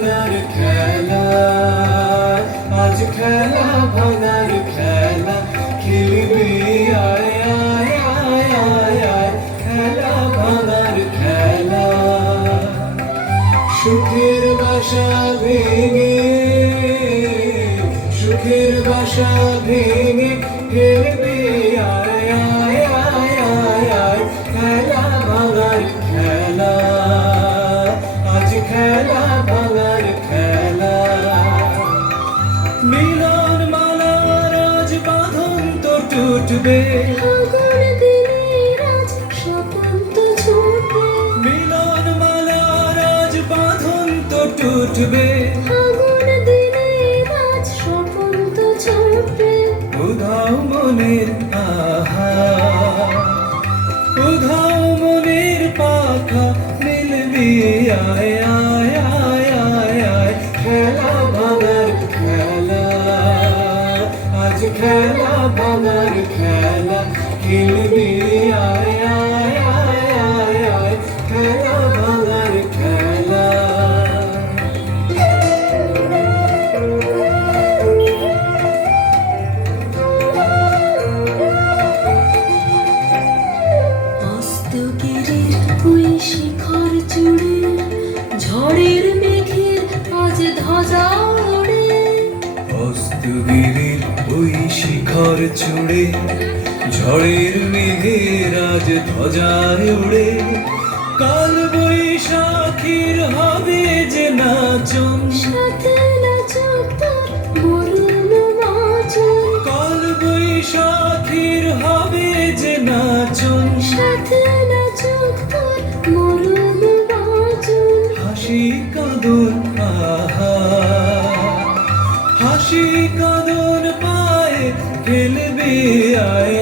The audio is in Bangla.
ভাঙার খেলা, আজ খেলা ভাঙার খেলা খেলবি আয় আয় আয় আয় আয়, খেলা ভাঙার খেলা। সুখের বাসা ভেঙে, সুখের বাসা ভেঙে খেলবি আয় আয় আয় আয় আয়, খেলা ভাঙার খেলা, আজ খেলা ভাঙার খেলা। মিলন মালার আজ বাঁধন তো টুটবে, আগুন দিনের আজ স্বপন তো ছুটবে, মিলন মালার আজ বাঁধন তো টুটবে। আগুন দিনের আজ স্বপন তো ছুটবে। উধাও মনের আহা, উধাও মনের পাখা মিলবি আয় আয় আয় আয় আয়, খেলা ভাঙার খেলা, আজ খেলা ভাঙার খেলা খেলবি আয় আয় আয় আয় আয়, খেলা ভাঙার খেলা। অস্তগিরির ওই শিখর জুড়ে ঝড়ের মেঘের আজ ধ্বজা ওড়ে, অস্তগিরির ওই শিখর চূড়ে ঝড়ের মেঘের আজ ধ্বজায় উড়ে। কাল বৈশাখীর হবে যে নাচন, সাথে নাচক তোর মরুণ বাঁচন, কাল বৈশাখীর হবে যে নাচন। সাথে নাচক তোর মরুণ বাঁচন। হাসি কাঁদন আহা, হাসি কাঁদন পায়ে খেলবি আয়